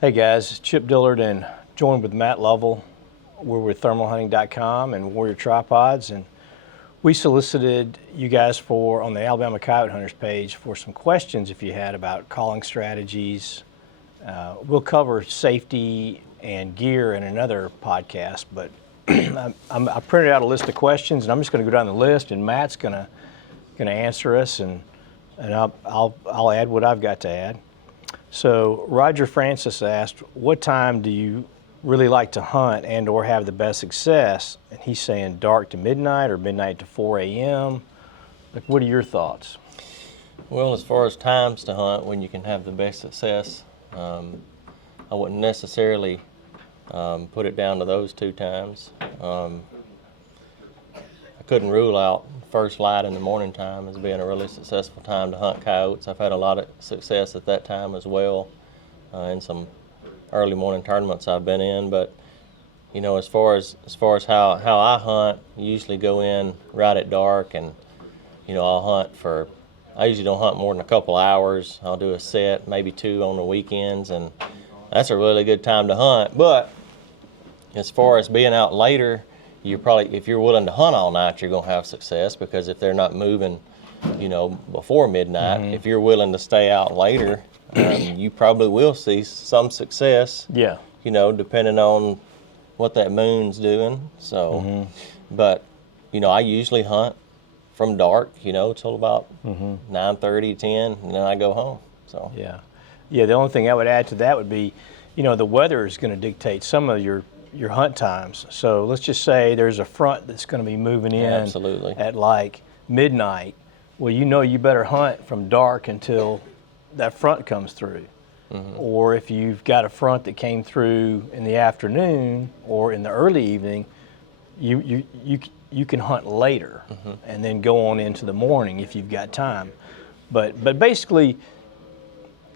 Hey guys, it's Chip Dillard and joined with Matt Lovell. We're with thermalhunting.com and Warrior Tripods, and we solicited you guys on the Alabama Coyote Hunters page for some questions if you had about calling strategies. We'll cover safety and gear in another podcast, but I printed out a list of questions and I'm just going to go down the list and Matt's going to answer us, and I'll add what I've got to add. So Roger Francis asked, what time do you really like to hunt and or have the best success? And he's saying dark to midnight or midnight to 4 a.m. Like, what are your thoughts? Well, as far as times to hunt when you can have the best success, I wouldn't necessarily put it down to those two times. I couldn't rule out first light in the morning time as being a really successful time to hunt coyotes. I've had a lot of success at that time as well in some early morning tournaments I've been in. But you know, as far as how I hunt, I usually go in right at dark, and you know, I usually don't hunt more than a couple hours. I'll do a set, maybe two on the weekends, and that's a really good time to hunt. But as far as being out later, if you're willing to hunt all night, you're going to have success, because if they're not moving, you know, before midnight, if you're willing to stay out later, you probably will see some success. Yeah. You know, depending on what that moon's doing. So, but you know, I usually hunt from dark, you know, till about 9:30, 10, and then I go home. So yeah. The only thing I would add to that would be, you know, the weather is going to dictate some of your hunt times. So let's just say there's a front that's going to be moving in at like midnight. Well, you know, you better hunt from dark until that front comes through. Or if you've got a front that came through in the afternoon or in the early evening, you can hunt later and then go on into the morning if you've got time. But basically,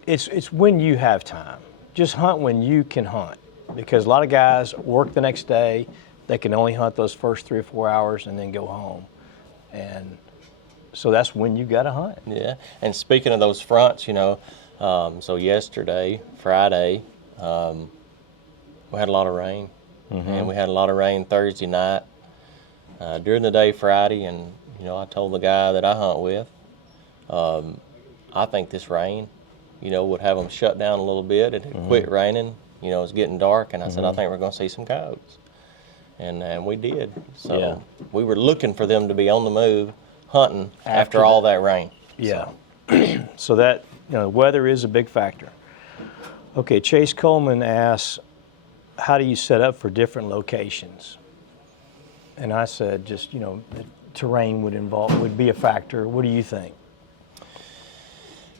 it's when you have time. Just hunt when you can hunt, because a lot of guys work the next day. They can only hunt those first 3 or 4 hours and then go home. And so that's when you got to hunt. Yeah, and speaking of those fronts, you know, so yesterday, Friday, we had a lot of rain, and we had a lot of rain Thursday night. During the day Friday, and you know, I told the guy that I hunt with, I think this rain, you know, would have them shut down a little bit. It had quit raining. You know, it's getting dark, and I said, I think we're going to see some coyotes. And we did. So we were looking for them to be on the move, hunting after all that rain. Yeah. So that, you know, weather is a big factor. Okay, Chase Coleman asks, how do you set up for different locations? And I said, just, you know, the terrain would be a factor. What do you think?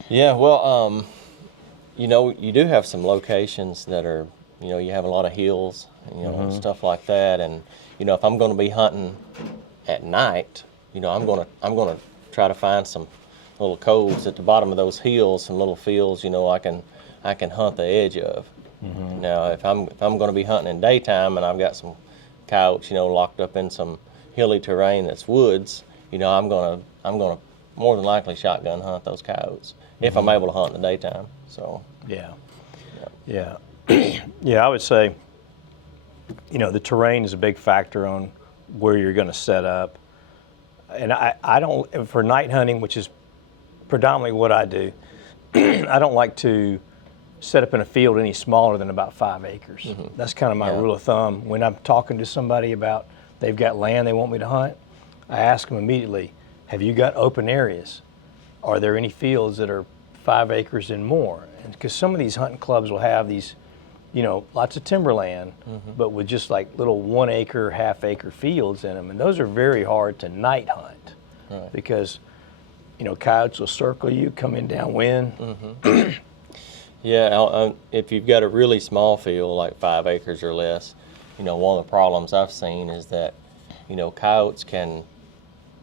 Yeah, well, you know, you do have some locations that are, you know, you have a lot of hills, you know, stuff like that. And, you know, if I'm going to be hunting at night, you know, I'm going to try to find some little coves at the bottom of those hills, some little fields, you know, I can hunt the edge of. Now, if I'm going to be hunting in daytime and I've got some coyotes, you know, locked up in some hilly terrain that's woods, you know, I'm going to more than likely shotgun hunt those coyotes if I'm able to hunt in the daytime. So yeah, I would say, you know, the terrain is a big factor on where you're going to set up. And I don't, for night hunting, which is predominantly what I do, I don't like to set up in a field any smaller than about 5 acres. That's kind of my rule of thumb. When I'm talking to somebody about they've got land they want me to hunt, I ask them immediately, have you got open areas? Are there any fields that are 5 acres and more? Because some of these hunting clubs will have these, you know, lots of timberland, but with just like little 1 acre, half acre fields in them. And those are very hard to night hunt because, you know, coyotes will circle you coming downwind. Yeah, if you've got a really small field, like 5 acres or less, you know, one of the problems I've seen is that, you know, coyotes can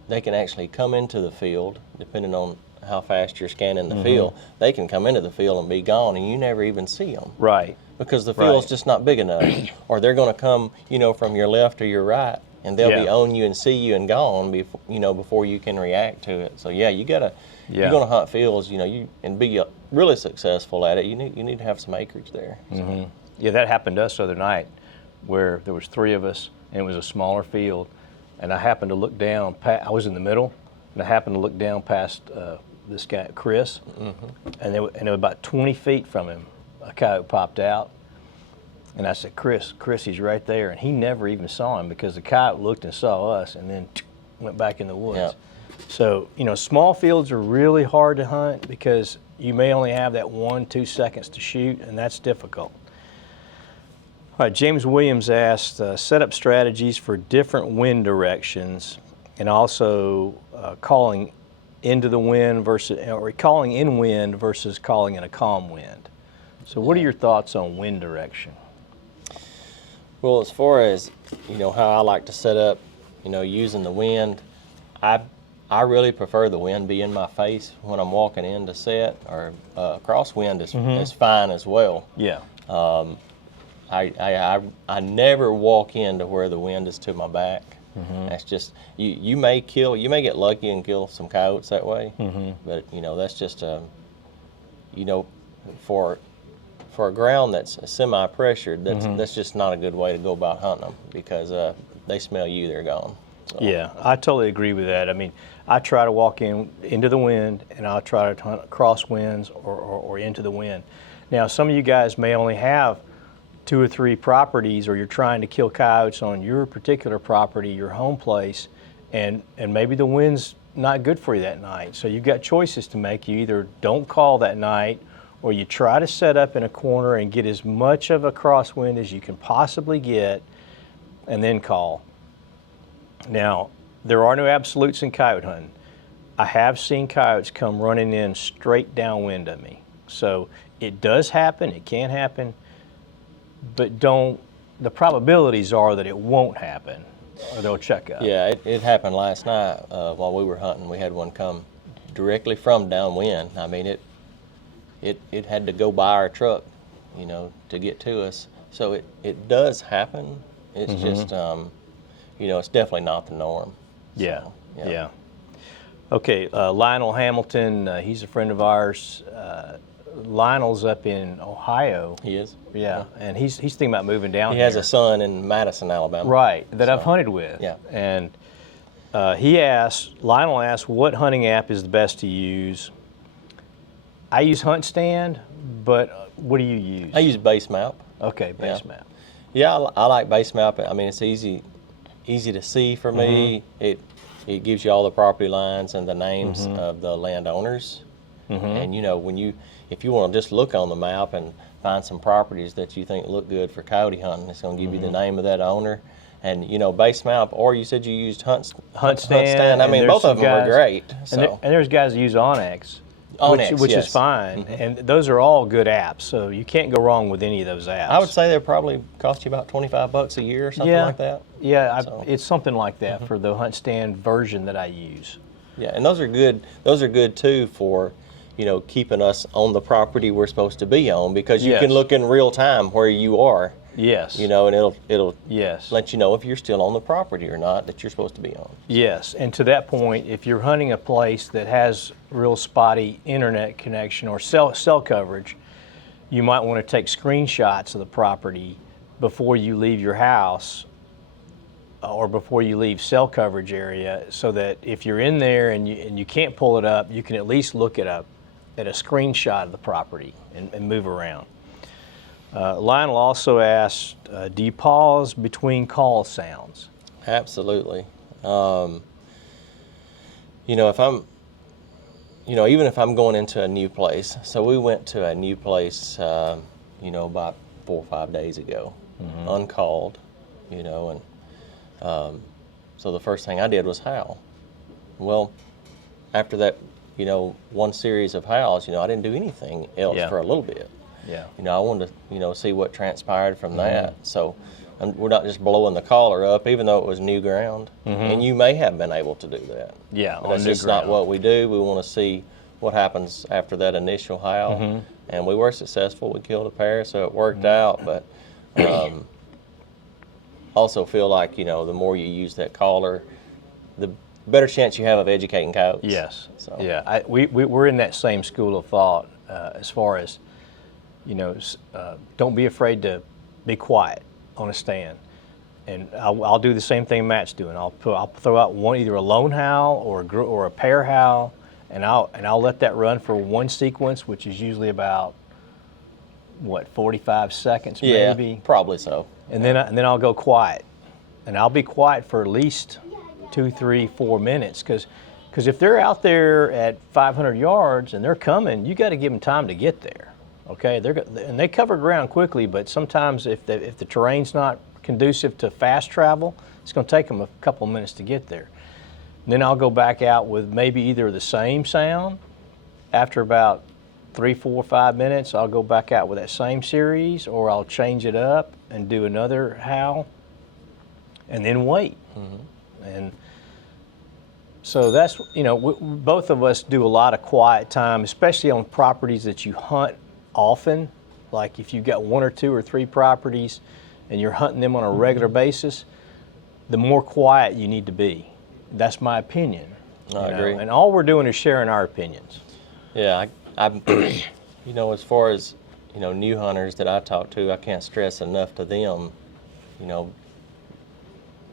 actually come into the field, depending on how fast you're scanning the field. They can come into the field and be gone, and you never even see them. Right. Because the field's just not big enough. Or they're going to come, you know, from your left or your right, and they'll be Yeah. on you and see you and gone before before you can react to it. So yeah, you gotta you're gonna hunt fields, and be really successful at it. You need to have some acreage there. So. Yeah, that happened to us the other night, where there was 3 of us, and it was a smaller field, and I happened to look down. I was in the middle, and I happened to look down past this guy, Chris, and it was about 20 feet from him. A coyote popped out, and I said, Chris, he's right there, and he never even saw him because the coyote looked and saw us, and then went back in the woods. Yep. So, small fields are really hard to hunt because you may only have that 1-2 seconds to shoot, and that's difficult. All right, James Williams asked, set up strategies for different wind directions and also calling into the wind or calling in wind versus calling in a calm wind. So what are your thoughts on wind direction? Well, as far as, how I like to set up, using the wind, I really prefer the wind be in my face when I'm walking in to set, or crosswind is fine as well. Yeah. I never walk into where the wind is to my back. That's just you may get lucky and kill some coyotes that way, but that's just for a ground that's semi-pressured, that's just not a good way to go about hunting them because they smell you, they're gone. So. Yeah, I totally agree with that. I mean, I try to walk into the wind, and I'll try to hunt crosswinds or into the wind. Now, some of you guys may only have 2 or 3 properties, or you're trying to kill coyotes on your particular property, your home place, and maybe the wind's not good for you that night. So you've got choices to make. You either don't call that night, or you try to set up in a corner and get as much of a crosswind as you can possibly get, and then call. Now, there are no absolutes in coyote hunting. I have seen coyotes come running in straight downwind of me. So it does happen, it can happen, but the probabilities are that it won't happen, or they'll check up. Yeah, it happened last night while we were hunting. We had one come directly from downwind. I mean, it had to go by our truck, to get to us. So it does happen. It's just, it's definitely not the norm. Yeah, So, yeah. Okay, Lionel Hamilton, he's a friend of ours. Lionel's up in Ohio. He is. Yeah, and he's thinking about moving down He here. has a son in Madison, Alabama. Right, that I've So, hunted with. yeah. And Lionel asked, what hunting app is the best to use? I use Hunt Stand, but what do you use? I use Base Map. Okay, Base Map. Yeah, I like Base Map. I mean, it's easy to see for me. It gives you all the property lines and the names of the landowners. And if you want to just look on the map and find some properties that you think look good for coyote hunting, it's going to give you the name of that owner. And Base Map, or you said you used Hunt Stand. I mean, both of them are great. So. And there's guys that use Onyx. Which yes. is fine, and those are all good apps, so you can't go wrong with any of those apps. I would say they probably cost you about $25 a year or something like that. Yeah, it's something like that for the Hunt Stand version that I use. Yeah, and those are good. Those are good too for, keeping us on the property we're supposed to be on, because you can look in real time where you are. Yes. And it'll yes. let you know if you're still on the property or not that you're supposed to be on. Yes, and to that point, if you're hunting a place that has real spotty internet connection or cell coverage, you might want to take screenshots of the property before you leave your house or before you leave cell coverage area, so that if you're in there and you can't pull it up, you can at least look at a screenshot of the property and move around. Lionel also asked, do you pause between call sounds? Absolutely. If I'm, even if I'm going into a new place. So we went to a new place, about 4 or 5 days ago, uncalled, and so the first thing I did was howl. Well, after that, one series of howls, I didn't do anything else for a little bit. Yeah. I wanted to, see what transpired from that. So we're not just blowing the collar up, even though it was new ground. And you may have been able to do that. Yeah, but that's just not what we do. We want to see what happens after that initial howl. And we were successful. We killed a pair, so it worked out. But also feel like, the more you use that collar, the better chance you have of educating coyotes. Yes. So. Yeah. We're in that same school of thought as far as, don't be afraid to be quiet on a stand. And I'll do the same thing Matt's doing. I'll throw out either a lone howl or a pair howl, and I'll let that run for one sequence, which is usually about 45 seconds maybe. Yeah, probably so. And then I'll go quiet, and I'll be quiet for at least 2, 3, 4 minutes, because if they're out there at 500 yards and they're coming, you got to give them time to get there. Okay, and they cover ground quickly, but sometimes if the terrain's not conducive to fast travel, it's going to take them a couple of minutes to get there. And then I'll go back out with maybe either the same sound. After about 3, 4, 5 minutes, I'll go back out with that same series, or I'll change it up and do another howl, and then wait. And so that's, both of us do a lot of quiet time, especially on properties that you hunt often. Like if you've got 1 or 2 or 3 properties and you're hunting them on a regular basis, the more quiet you need to be. That's my opinion. I agree. And all we're doing is sharing our opinions. Yeah, I'm as far as, new hunters that I talk to, I can't stress enough to them,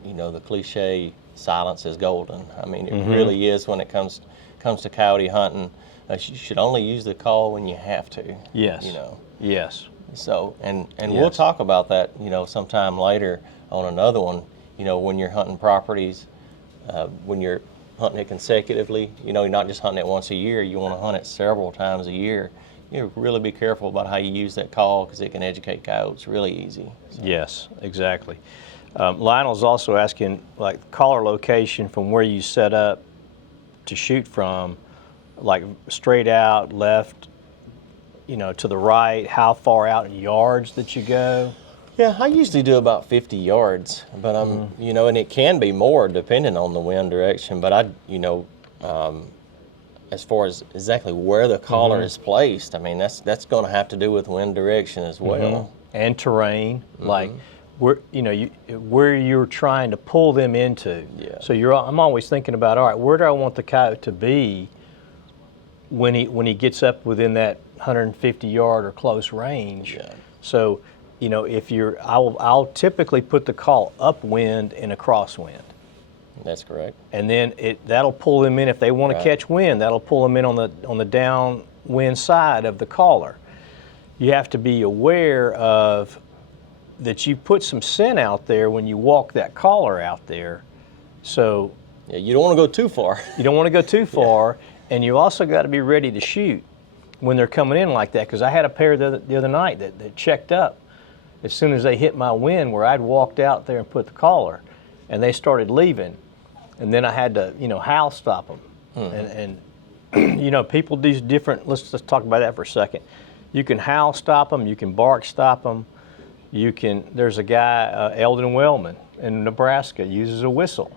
the cliche, silence is golden. I mean, it really is when it comes to coyote hunting. You should only use the call when you have to. Yes. Yes. So, and we'll talk about that, sometime later on another one, when you're hunting properties, when you're hunting it consecutively, you're not just hunting it once a year, you want to hunt it several times a year. Really be careful about how you use that call, because it can educate coyotes really easy. So. Yes, exactly. Lionel's also asking, like, caller location from where you set up to shoot from, like straight out, left, to the right, how far out in yards that you go? Yeah, I usually do about 50 yards, but and it can be more depending on the wind direction. But as far as exactly where the collar is placed, I mean, that's going to have to do with wind direction as well. And terrain, like where you're trying to pull them into. Yeah. So I'm always thinking about, all right, where do I want the coyote to be when he gets up within that 150 yard or close range? Yeah. So, I'll typically put the call upwind in a crosswind. That's correct. And then that'll pull them in if they want to catch wind. That'll pull them in on the downwind side of the caller. You have to be aware of that. You put some scent out there when you walk that caller out there. So yeah, you don't want to go too far. You don't want to go too far, and you also got to be ready to shoot when they're coming in like that. Because I had a pair the other night that checked up as soon as they hit my wind, where I'd walked out there and put the caller, and they started leaving. And then I had to, howl stop them. And people do different, let's just talk about that for a second. You can howl stop them, you can bark stop them, there's a guy, Eldon Wellman in Nebraska, uses a whistle.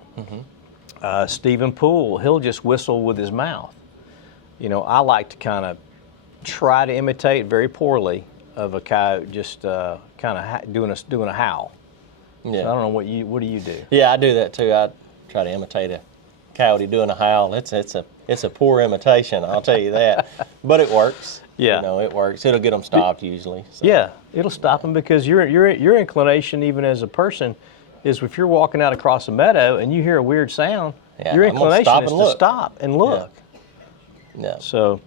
Stephen Poole, he'll just whistle with his mouth. I like to kind of try to imitate very poorly of a coyote, just kind of doing a howl. Yeah. So I don't know what do you do? Yeah, I do that too. I try to imitate a coyote doing a howl. It's a poor imitation, I'll tell you that. But it works. Yeah. It works. It'll get them stopped usually. So. Yeah, it'll stop them, because your inclination, even as a person, is if you're walking out across a meadow and you hear a weird sound, your inclination is to stop and look. Yeah. So,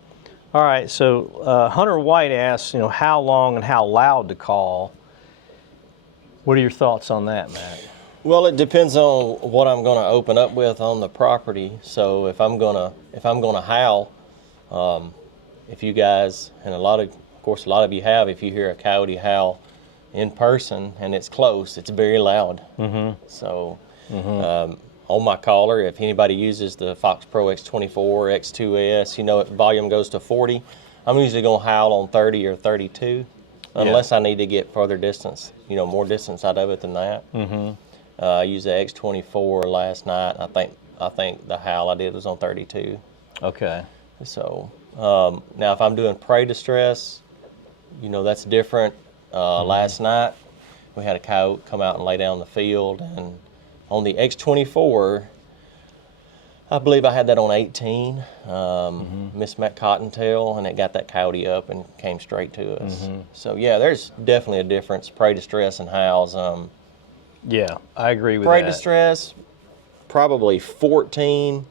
all right. So Hunter White asks, how long and how loud to call. What are your thoughts on that, Matt? Well, it depends on what I'm going to open up with on the property. So if I'm gonna howl, if you guys, and of course a lot of you have, if you hear a coyote howl in person and it's close, it's very loud. So on my caller, if anybody uses the Fox Pro X24 or X2S, volume goes to 40. I'm usually going to howl on 30 or 32, unless I need to get further distance, more distance out of it than that. I used the X24 last night. I think the howl I did was on 32. Okay. So now if I'm doing prey distress, that's different. Last night we had a coyote come out and lay down in the field, and on the X24, I believe I had that on 18, mismet cottontail, and it got that coyote up and came straight to us. So yeah, there's definitely a difference, prey distress and howls. Yeah, I agree with Prey that. distress, probably 14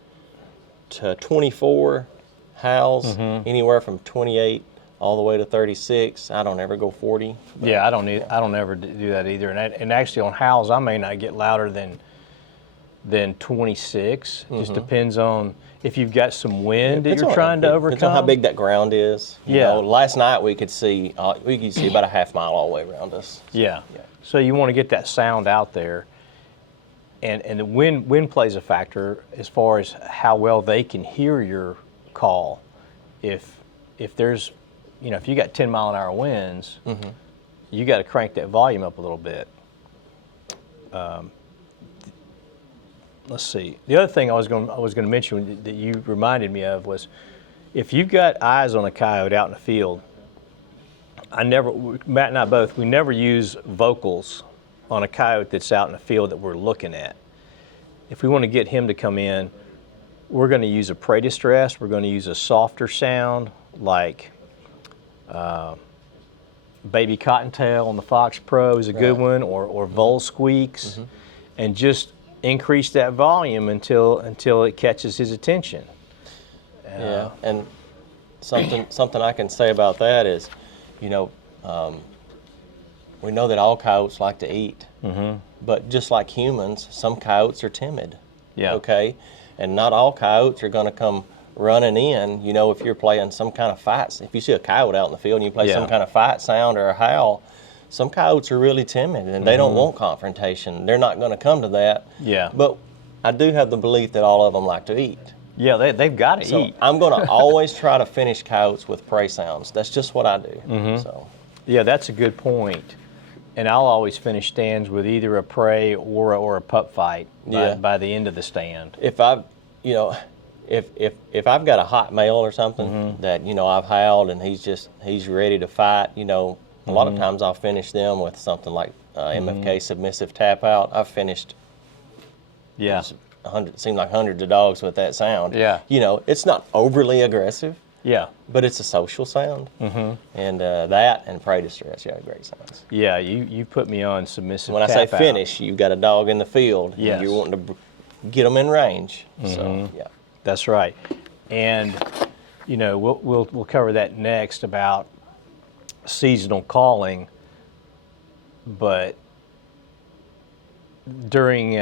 to 24 howls, anywhere from 28 all the way to 36. I don't ever go 40. Yeah, I don't ever do that either. And actually on howls, I may not get louder than 26. Just depends on if you've got some wind that you're trying to overcome. Depends on how big that ground is. You Yeah. know, last night we could see about a half mile all the way around us. Yeah. So you want to get that sound out there. And the wind plays a factor as far as how well they can hear your call. If there's, if you got 10-mile-an-hour winds, you got to crank that volume up a little bit. Let's see. The other thing I was going to mention that you reminded me of was, if you've got eyes on a coyote out in the field, Matt and I both, we never use vocals on a coyote that's out in the field that we're looking at. If we want to get him to come in, we're going to use a prey distress. We're going to use a softer sound like baby cottontail on the Fox Pro is a good one, or vole squeaks, and just increase that volume until it catches his attention. Yeah, and something I can say about that is, we know that all coyotes like to eat, but just like humans, some coyotes are timid. Yeah. Okay, and not all coyotes are going to come running in. If you're playing some kind of fight, if you see a coyote out in the field and you play some kind of fight sound or a howl, some coyotes are really timid and they don't want confrontation. They're not going to come to that. Yeah. But I do have the belief that all of them like to eat. Yeah, they've got to eat. I'm going to always try to finish coyotes with prey sounds. That's just what I do. So. Yeah, that's a good point. And I'll always finish stands with either a prey or a pup fight by the end of the stand. If I've, if I've got a hot male or something that I've howled and he's ready to fight, a lot of times I'll finish them with something like MFK submissive tap out. I've finished. Yeah. Seemed like hundreds of dogs with that sound. Yeah. It's not overly aggressive. Yeah. But it's a social sound. And that and prey distress, great sounds. Yeah, you put me on submissive When I tap say out. finish, you've got a dog in the field. Yes. And you're wanting to get them in range. So, yeah. That's right. And, we'll cover that next about seasonal calling, but during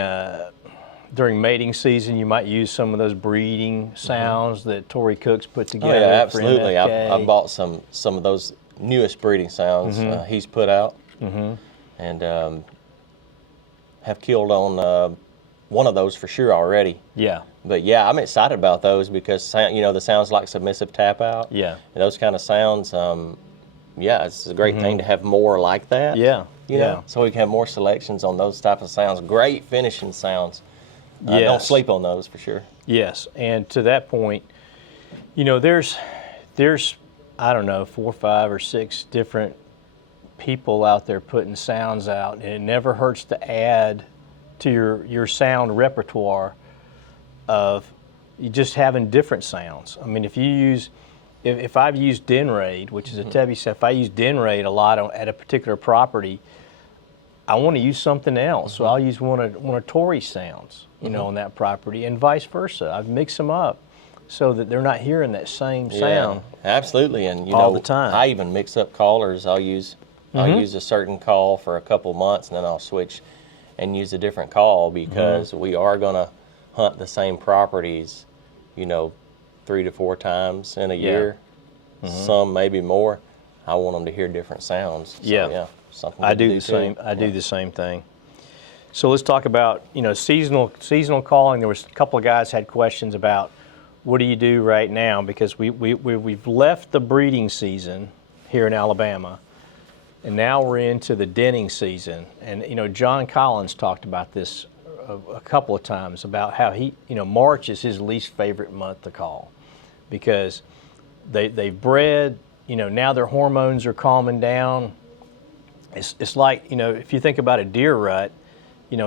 mating season, you might use some of those breeding sounds that Tory Cook's put together. Oh, yeah, absolutely. For MFK. I've bought some of those newest breeding sounds he's put out, and have killed on one of those for sure already. Yeah. But yeah, I'm excited about those because the sounds like submissive tap out. Yeah. And those kind of sounds. It's a great thing to have more like that. Yeah. You know, so we can have more selections on those type of sounds. Great finishing sounds. Yes. Don't sleep on those for sure. Yes, and to that point, there's I don't know 4, 5, or 6 different people out there putting sounds out, and it never hurts to add to your sound repertoire of you just having different sounds. I mean, if I've used den raid, which is a Tebby set, if I use den raid a lot at a particular property, I want to use something else, so I'll use one of Tory's sounds, on that property, and vice versa. I've mixed them up so that they're not hearing that same sound. Absolutely, and all the time. I even mix up callers. I'll use a certain call for a couple months, and then I'll switch and use a different call because we are going to hunt the same properties, 3 to 4 times in a year. Some maybe more. I want them to hear different sounds. So, something I do the same. I do the same thing. So let's talk about seasonal calling. There was a couple of guys had questions about what do you do right now, because we've left the breeding season here in Alabama, and now we're into the denning season. And John Collins talked about this a couple of times about how March is his least favorite month to call because they've bred. Now their hormones are calming down. It's like, if you think about a deer rut,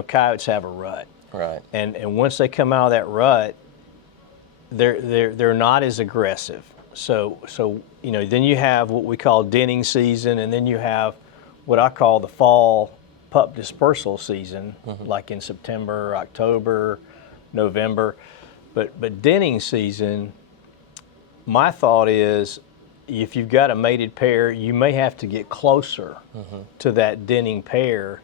coyotes have a rut. Right. And once they come out of that rut, they're not as aggressive. So then you have what we call denning season, and then you have what I call the fall pup dispersal season, like in September, October, November. But denning season, my thought is, if you've got a mated pair, you may have to get closer to that denning pair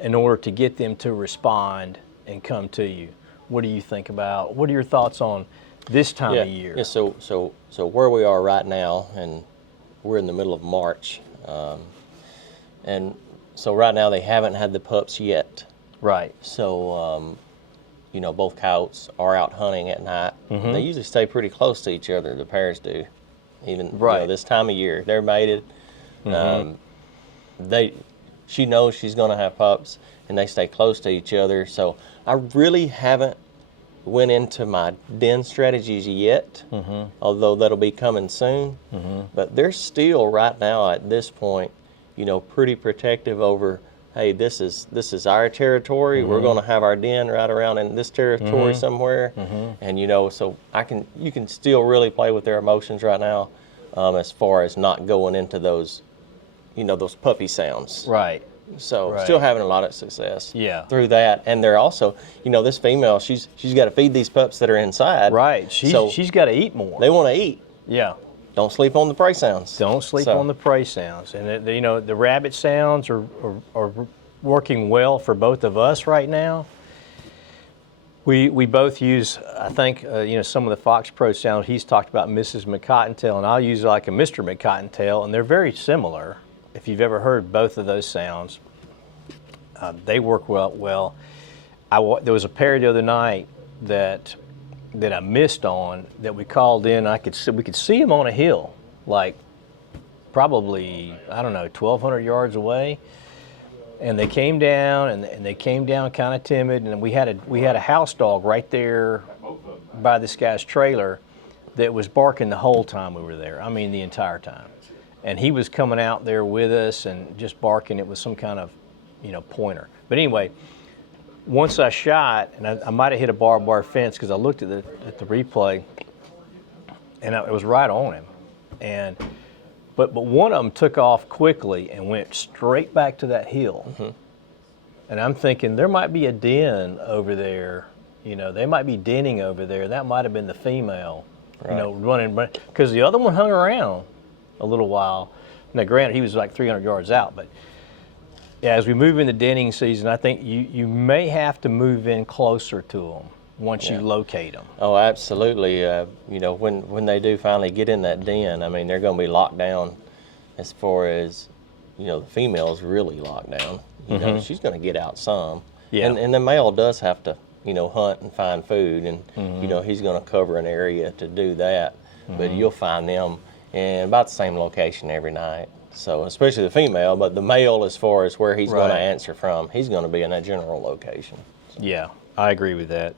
in order to get them to respond and come to you. What do you think about? What are your thoughts on this time of year? Yeah. So where we are right now, and we're in the middle of March, and so right now they haven't had the pups yet. Right. So both coyotes are out hunting at night. They usually stay pretty close to each other. The pairs do, even this time of year. They're mated. She knows she's going to have pups, and they stay close to each other. So I really haven't went into my den strategies yet, although that'll be coming soon. But they're still right now at this point, pretty protective over, hey, this is our territory. We're going to have our den right around in this territory somewhere, and so you can still really play with their emotions right now, as far as not going into those, those puppy sounds. Right. So still having a lot of success. Yeah. Through that, and they're also, this female, she's got to feed these pups that are inside. Right. She's got to eat more. They want to eat. Yeah. Don't sleep on the prey sounds. Don't sleep on the prey sounds. And the rabbit sounds are working well for both of us right now. We both use, I think, some of the Fox Pro sounds. He's talked about Mrs. McCottontail, and I'll use like a Mr. McCottontail, and they're very similar. If you've ever heard both of those sounds, they work well. There was a pair the other night that I missed on, that we called in. We could see them on a hill, like probably 1,200 yards away, and they came down, and they came down kind of timid. And we had a house dog right there by this guy's trailer that was barking the whole time we were there. I mean, the entire time. And he was coming out there with us and just barking. It was some kind of, pointer. But anyway, once I shot, and I might have hit a barbed wire fence because I looked at the replay, and it was right on him. But one of them took off quickly and went straight back to that hill. And I'm thinking there might be a den over there. They might be denning over there. That might have been the female, running, because the other one hung around a little while. Now, granted, he was like 300 yards out, but yeah, as we move into denning season, I think you may have to move in closer to them once you locate them. Oh, absolutely. When they do finally get in that den, I mean, they're going to be locked down. As far as the female's really locked down. She's going to get out some. Yeah. And the male does have to hunt and find food, and he's going to cover an area to do that. But you'll find them in about the same location every night. So especially the female, but the male, as far as where he's going to answer from, he's going to be in that general location. So. Yeah, I agree with that.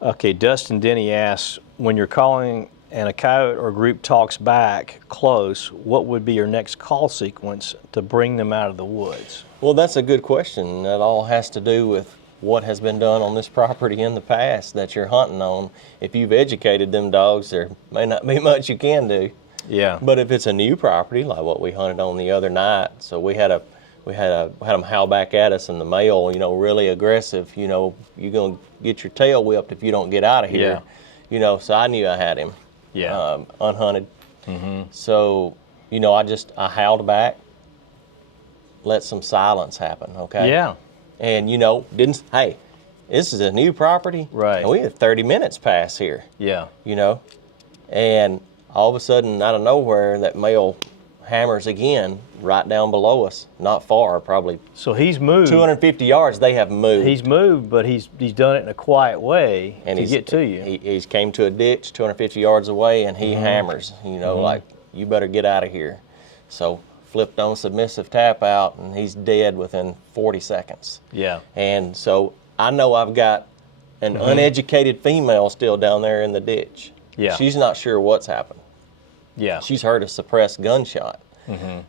Okay, Dustin Denny asks, when you're calling and a coyote or group talks back close, what would be your next call sequence to bring them out of the woods? Well, that's a good question. That all has to do with what has been done on this property in the past that you're hunting on. If you've educated them dogs, there may not be much you can do. Yeah. But if it's a new property, like what we hunted on the other night, so we had them howl back at us, and the male, really aggressive. You're gonna get your tail whipped if you don't get out of here. Yeah. So I knew I had him. Yeah. Unhunted. So, I howled back, let some silence happen. Okay. Yeah. And hey, this is a new property. Right. And we had 30 minutes pass here. Yeah. And all of a sudden, out of nowhere, that male hammers again right down below us, not far, probably. So he's moved 250 yards. They have moved. He's moved, but he's done it in a quiet way to get to you. He's came to a ditch 250 yards away, and he hammers. Like, you better get out of here. So flipped on submissive tap out, and he's dead within 40 seconds. Yeah. And so I know I've got an uneducated female still down there in the ditch. Yeah. She's not sure what's happened. Yeah. She's heard a suppressed gunshot.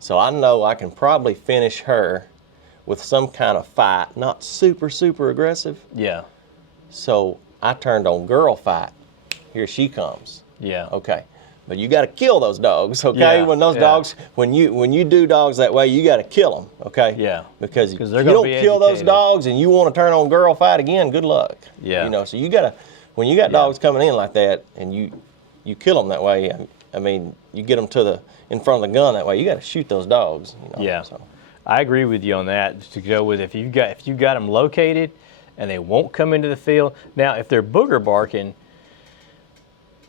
So I know I can probably finish her with some kind of fight, not super, super aggressive. Yeah. So I turned on girl fight. Here she comes. Yeah. Okay. But you got to kill those dogs, okay? Yeah, When those yeah. dogs, when you do dogs that way, you got to kill them, okay? Yeah. Because if they're you gonna don't be kill those educated. dogs and you want to turn on girl fight again, good luck. Yeah. You know, so you got to, when you got dogs coming in like that and you kill them that way, I mean, you get them in front of the gun that way, you got to shoot those dogs. You know, Yeah. So. I agree with you on that. To go with if you got them located and they won't come into the field. Now, if they're booger barking,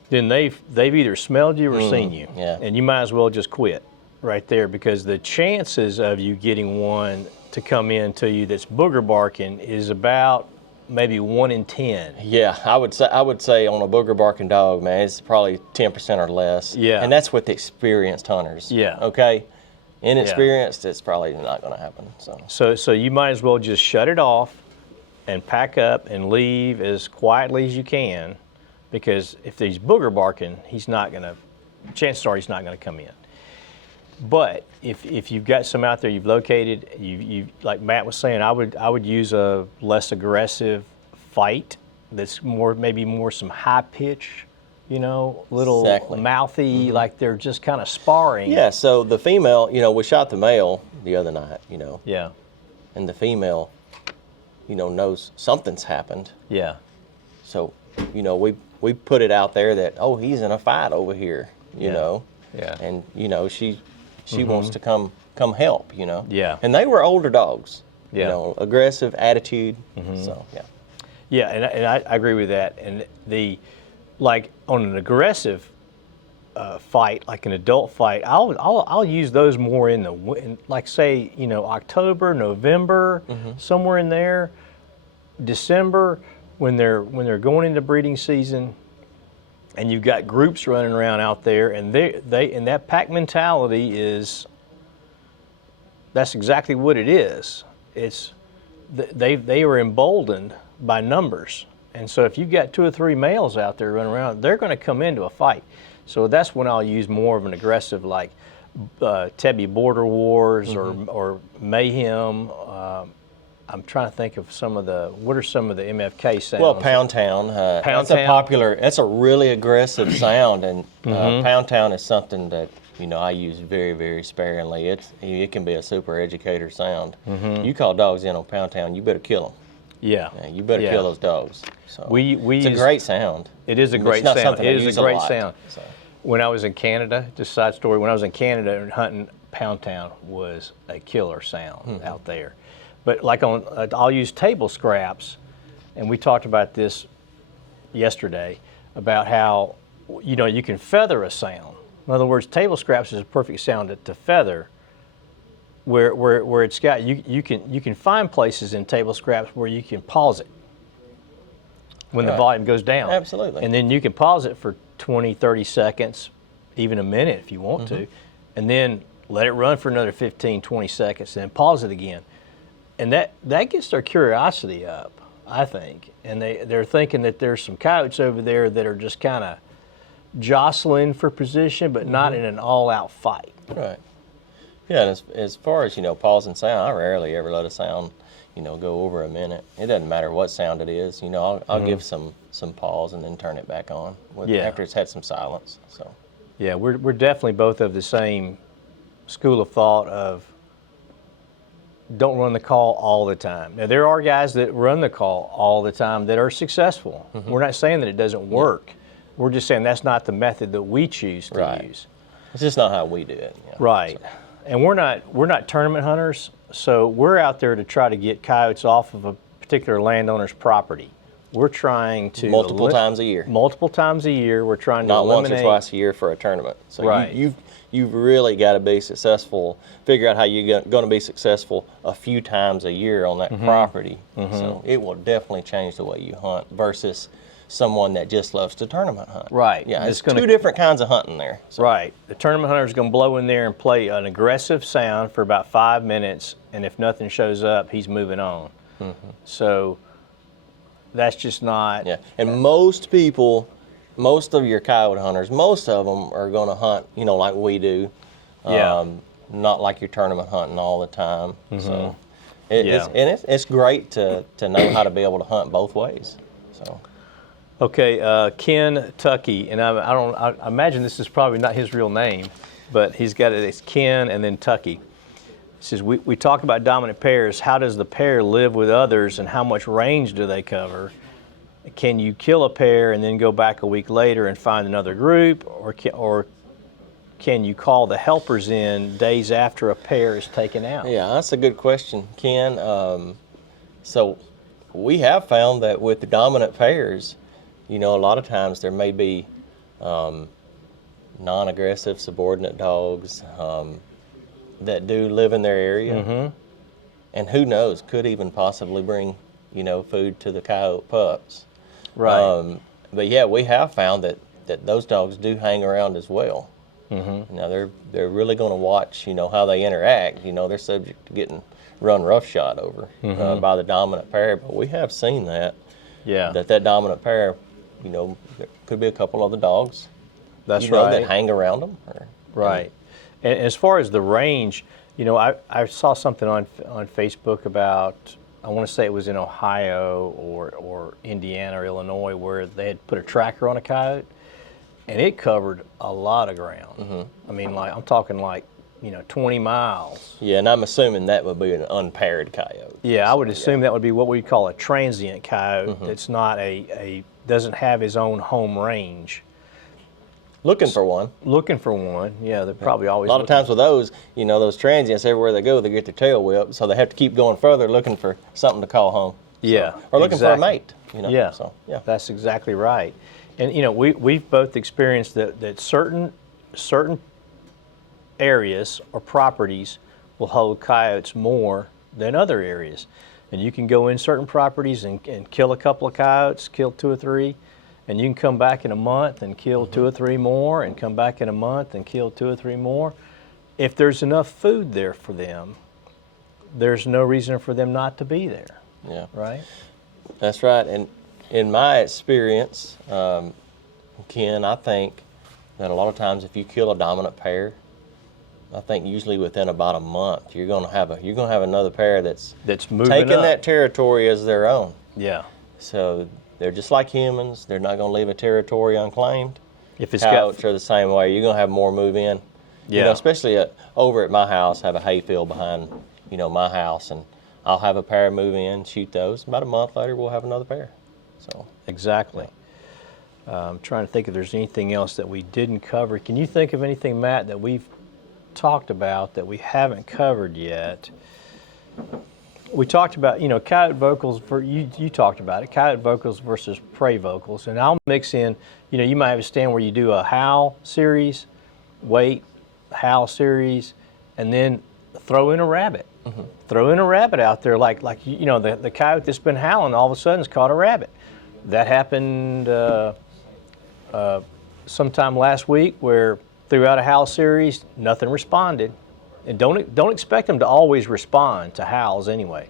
then they've either smelled you or seen you, yeah. and you might as well just quit right there, because the chances of you getting one to come in to you that's booger barking is about maybe 1 in 10. Yeah, I would say on a booger barking dog, man, it's probably 10% or less. Yeah. And that's with experienced hunters. Yeah. Okay. Inexperienced, it's probably not going to happen. So you might as well just shut it off and pack up and leave as quietly as you can, because if he's booger barking, chances are he's not going to come in. But if you've got some out there you've located, you like Matt was saying, I would use a less aggressive fight that's maybe more some high pitch, little Exactly. mouthy, like they're just kind of sparring. Yeah, so the female, we shot the male the other night, Yeah. and the female, knows something's happened. Yeah. So, we put it out there that, oh, he's in a fight over here, you know. Yeah. And, she wants to come help, Yeah. And they were older dogs, Yeah. aggressive attitude. So, yeah. Yeah, and I agree with that. And like on an aggressive fight, like an adult fight, I'll use those more in like say October, November, somewhere in there, December, when they're going into breeding season, and you've got groups running around out there, and and that pack mentality that's exactly what it is. It's they are emboldened by numbers. And so if you've got 2 or 3 males out there running around, they're going to come into a fight. So that's when I'll use more of an aggressive, like Tebby Border Wars or Mayhem. I'm trying to think of what are some of the MFK sounds? Well, Pound Town. That's a really aggressive sound, and Pound Town is something that I use very, very sparingly. It can be a super educator sound. You call dogs in on Pound Town, you better kill them. Yeah. You better kill those dogs. So it's a great sound. It is a great it's not sound. something It I is use a great lot, sound. so. When I was in Canada, just a side story, when I was in Canada and hunting, Pound Town was a killer sound out there. But like I'll use table scraps, and we talked about this yesterday, about how you can feather a sound. In other words, table scraps is a perfect sound to feather, where it's got you can find places in table scraps where you can pause it when the volume goes down. Absolutely. And then you can pause it for 20, 30 seconds, even a minute if you want to, and then let it run for another 15, 20 seconds, and then pause it again. And that gets their curiosity up, I think. And they're thinking that there's some coyotes over there that are just kind of jostling for position, but not in an all-out fight. Right. Yeah, and as far as, pause and sound, I rarely ever let a sound, go over a minute. It doesn't matter what sound it is. I'll give some pause and then turn it back on after it's had some silence. So. Yeah, we're definitely both of the same school of thought of don't run the call all the time. Now, there are guys that run the call all the time that are successful. We're not saying that it doesn't work. We're just saying that's not the method that we choose to use. It's just not how we do it. Right. So. And we're not tournament hunters, so we're out there to try to get coyotes off of a particular landowner's property. We're trying to multiple times a year. Multiple times a year, we're trying to not eliminate. Once or twice a year for a tournament. So right. You've really got to be successful. Figure out how you're going to be successful a few times a year on that property. So it will definitely change the way you hunt versus someone that just loves to tournament hunt. Right. Yeah, it's 2 different kinds of hunting there. So. Right. The tournament hunter is going to blow in there and play an aggressive sound for about 5 minutes, and if nothing shows up, he's moving on. So that's just not. Yeah, and most people, most of your coyote hunters, most of them are going to hunt, like we do. Yeah. not like you're tournament hunting all the time. So Yeah. it's great to know how to be able to hunt both ways. So. Okay, Ken Tucky, and I imagine this is probably not his real name, but he's got it. It's Ken and then Tucky. He says we talk about dominant pairs. How does the pair live with others, and how much range do they cover? Can you kill a pair and then go back a week later and find another group, or can you call the helpers in days after a pair is taken out? Yeah, that's a good question, Ken. So we have found that with the dominant pairs, a lot of times there may be non-aggressive subordinate dogs that do live in their area, and who knows, could even possibly bring, food to the coyote pups. Right. But yeah, we have found that those dogs do hang around as well. Now they're really going to watch, how they interact. They're subject to getting run roughshod over by the dominant pair. But we have seen that. Yeah. That dominant pair, there could be a couple other dogs. That's right. That hang around them. Right. And as far as the range, I saw something on Facebook about, I want to say it was in Ohio or Indiana or Illinois, where they had put a tracker on a coyote, and it covered a lot of ground. I mean, I'm talking 20 miles. Yeah, and I'm assuming that would be an unpaired coyote. Yeah, I would assume that would be what we'd call a transient coyote. It's not doesn't have his own home range. Looking for one. Looking for one, yeah. They're probably always. A lot of times with those, those transients, everywhere they go, they get their tail whipped, so they have to keep going further, looking for something to call home. Yeah, or looking for a mate. Yeah, so yeah, that's exactly right. And we've both experienced that certain areas or properties will hold coyotes more than other areas, and you can go in certain properties and kill a couple of coyotes, kill 2 or 3. And you can come back in a month and kill 2 or 3 more, and come back in a month and kill 2 or 3 more. If there's enough food there for them, there's no reason for them not to be there. Yeah. Right? That's right. And in my experience, Ken, I think that a lot of times if you kill a dominant pair, I think usually within about a month you're going to have another pair that's moving taking up. that territory as their own. Yeah. So they're just like humans. They're not going to leave a territory unclaimed. If it's coyotes are the same way. You're going to have more move in. Yeah. Especially over at my house, I have a hayfield behind, my house, and I'll have a pair move in, shoot those. About a month later, we'll have another pair. So exactly. Yeah. I'm trying to think if there's anything else that we didn't cover. Can you think of anything, Matt, that we've talked about that we haven't covered yet? We talked about, coyote vocals, you talked about it, coyote vocals versus prey vocals. And I'll mix in, you might have a stand where you do a howl series, wait, howl series, and then throw in a rabbit. Throw in a rabbit out there like the coyote that's been howling all of a sudden has caught a rabbit. That happened sometime last week where throughout a howl series, nothing responded. And don't expect them to always respond to howls anyway.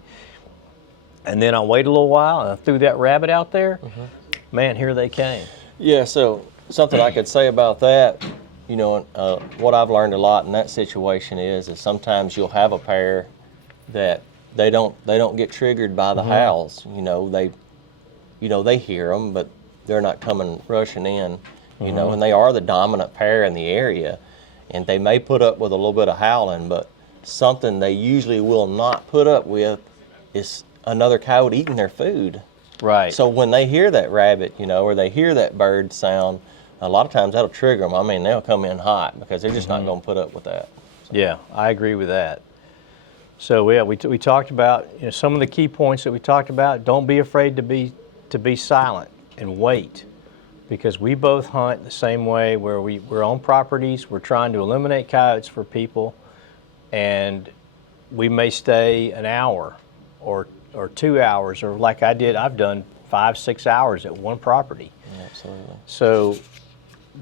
And then I wait a little while and I threw that rabbit out there. Man, here they came. Yeah, so something I could say about that, what I've learned a lot in that situation is sometimes you'll have a pair that they don't get triggered by the howls. They hear them, but they're not coming rushing in. And they are the dominant pair in the area. And they may put up with a little bit of howling, but something they usually will not put up with is another coyote eating their food. Right. So when they hear that rabbit, or they hear that bird sound, a lot of times that'll trigger them. I mean, they'll come in hot because they're just not going to put up with that. So. Yeah, I agree with that. So yeah, we talked about some of the key points that we talked about. Don't be afraid to be silent and wait. Because we both hunt the same way, where we're on properties, we're trying to eliminate coyotes for people, and we may stay an hour or 2 hours, or like I did, I've done 5-6 hours at one property. Yeah, absolutely. So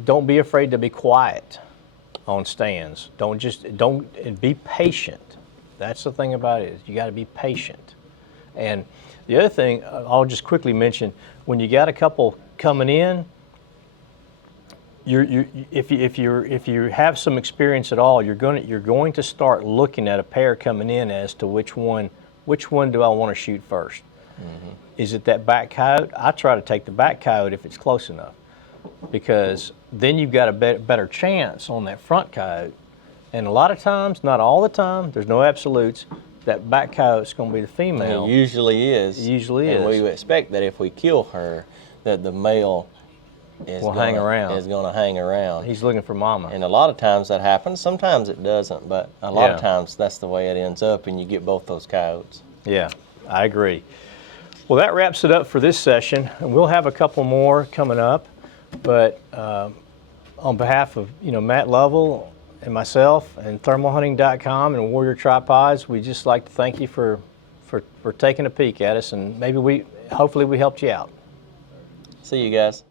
don't be afraid to be quiet on stands. And be patient. That's the thing about it, is you got to be patient. And the other thing I'll just quickly mention, when you got a couple coming in, if you have some experience at all, you're going to start looking at a pair coming in as to which one do I want to shoot first. Is it that back coyote? I try to take the back coyote if it's close enough, because then you've got a better chance on that front coyote. And a lot of times, not all the time, there's no absolutes, that back coyote's going to be the female. It usually is. It usually and is. we expect that if we kill her, that the male Will hang around. is going to hang around. He's looking for mama. And a lot of times that happens. Sometimes it doesn't, but a lot Yeah. of times that's the way it ends up, and you get both those coyotes. Yeah, I agree. Well, that wraps it up for this session, and we'll have a couple more coming up. But on behalf of Matt Lovell and myself and thermalhunting.com and Warrior Tripods, we just like to thank you for taking a peek at us, and hopefully we helped you out. See you guys.